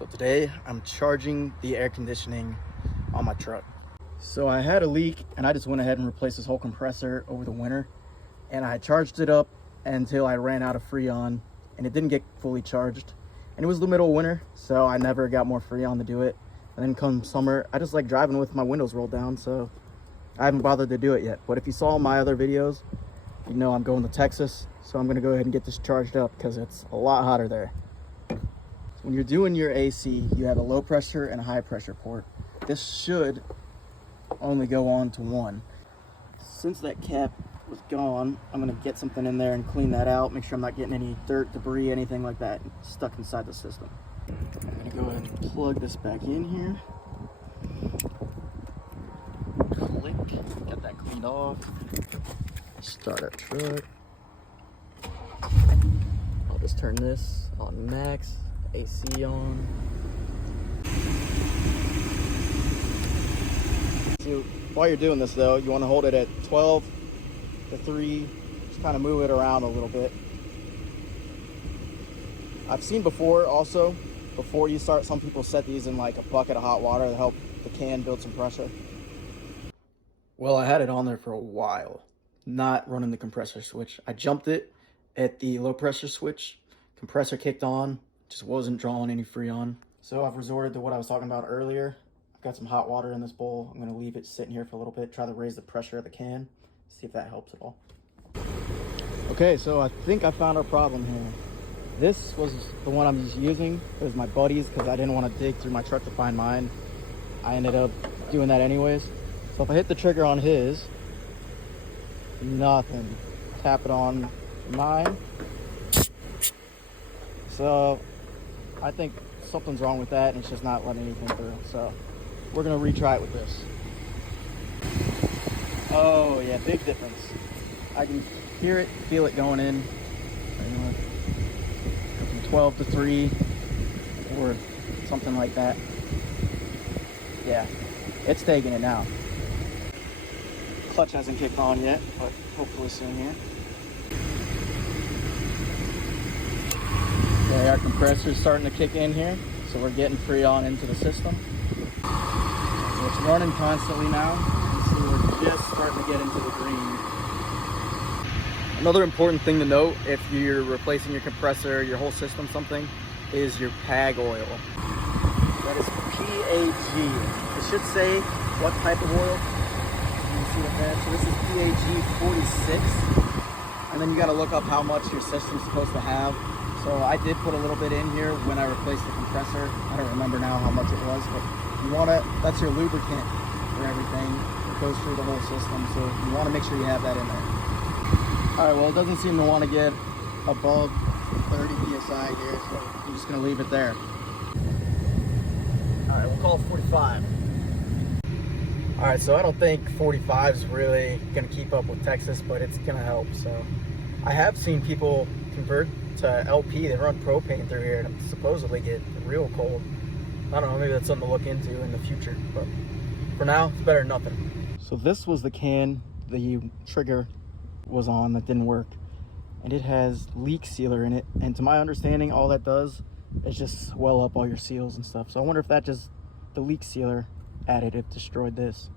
So today I'm charging the air conditioning on my truck. So I had a leak and I just went ahead and replaced this whole compressor over the winter, and I charged it up until I ran out of Freon, and it didn't get fully charged, and it was the middle of winter, so I never got more Freon to do it. And then come summer, I just like driving with my windows rolled down, so I haven't bothered to do it yet. But if you saw my other videos, you know I'm going to Texas, so I'm gonna go ahead and get this charged up because it's a lot hotter there. When you're doing your AC, you have a low pressure and a high pressure port. This should only go on to one. Since that cap was gone, I'm gonna get something in there and clean that out, make sure I'm not getting any dirt, debris, anything like that stuck inside the system. I'm gonna go ahead and plug this back in here. Click, get that cleaned off. Start our truck. I'll just turn this on max. AC on. So while you're doing this though, you want to hold it at 12 to 3, just kind of move it around a little bit. I've seen before also, before you start, some people set these in like a bucket of hot water to help the can build some pressure. Well, I had it on there for a while, not running the compressor switch. I jumped it at the low pressure switch, compressor kicked on, just wasn't drawing any Freon. So I've resorted to what I was talking about earlier. I've got some hot water in this bowl. I'm gonna leave it sitting here for a little bit, try to raise the pressure of the can, see if that helps at all. Okay, so I think I found our problem here. This was the one I'm just using. It was my buddy's because I didn't want to dig through my truck to find mine. I ended up doing that anyways. So if I hit the trigger on his, nothing. Tap it on mine. So I think something's wrong with that and it's just not letting anything through. So we're gonna retry it with this. Oh yeah, big difference. I can hear it, feel it going in. From 12 to 3 or something like that. Yeah, it's taking it now. Clutch hasn't kicked on yet, but hopefully soon here. Okay, our compressor is starting to kick in here, so we're getting Freon into the system. So it's running constantly now, so we're just starting to get into the green. Another important thing to note, if you're replacing your compressor, your whole system, something, is your PAG oil. That is PAG. It should say what type of oil. You can see that. So this is PAG 46, and then you got to look up how much your system's supposed to have. So I did put a little bit in here when I replaced the compressor. I don't remember now how much it was, but you want to, that's your lubricant for everything. It goes through the whole system, so you want to make sure you have that in there. All right, well, it doesn't seem to want to get above 30 PSI here, so I'm just going to leave it there. All right, we'll call it 45. All right, so I don't think 45 is really going to keep up with Texas, but it's going to help. So I have seen people convert to LP. They run propane through here and supposedly get real cold. I don't know, maybe that's something to look into in the future, but for now, it's better than nothing. So this was the can the trigger was on that didn't work, and it has leak sealer in it, and to my understanding all that does is just swell up all your seals and stuff. So I wonder if that just, the leak sealer additive destroyed this.